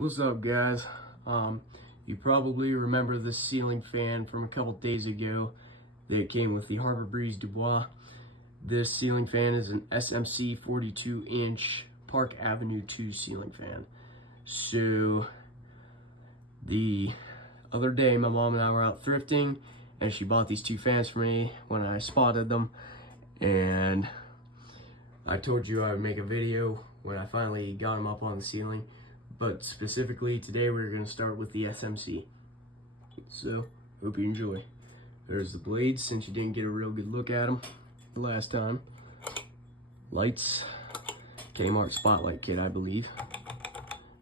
What's up, guys? You probably remember this ceiling fan from a couple days ago that came with the Harbor Breeze Dubois. This ceiling fan is an SMC 42-inch Park Avenue 2 ceiling fan. So the other day, my mom and I were out thrifting, and she bought these two fans for me when I spotted them. And I told you I would make a video when I finally got them up on the ceiling. But specifically today we're going to start with the SMC. So, hope you enjoy. There's the blades, since you didn't get a real good look at them the last time. Lights, Kmart Spotlight kit, I believe.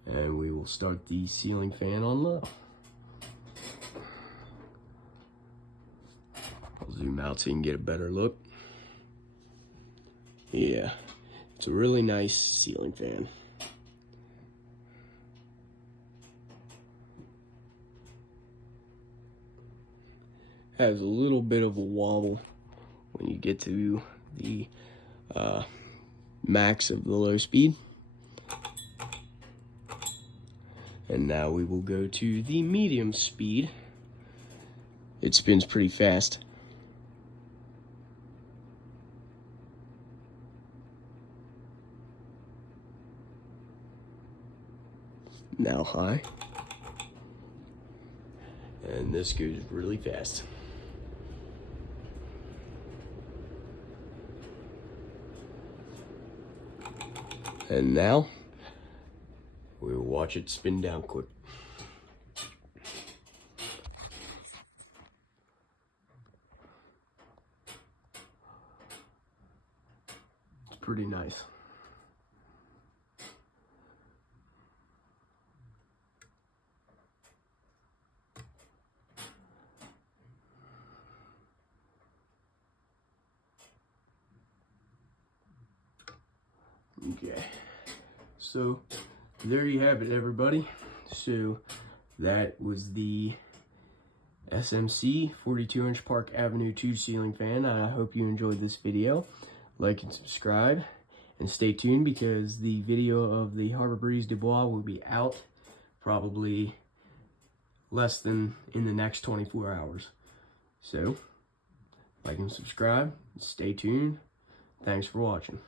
And we will start the ceiling fan on low. I'll zoom out so you can get a better look. Yeah, it's a really nice ceiling fan. Has a little bit of a wobble when you get to the max of the low speed. And now we will go to the medium speed. It spins pretty fast. Now high. And this goes really fast. And now, we'll watch it spin down quick. It's pretty nice. Okay, so there you have it, everybody. So that was the SMC 42-inch Park Avenue 2 ceiling fan. I hope you enjoyed this video. Like and subscribe, and stay tuned because the video of the Harbor Breeze Dubois will be out probably less than in the next 24 hours. So like and subscribe, stay tuned. Thanks for watching.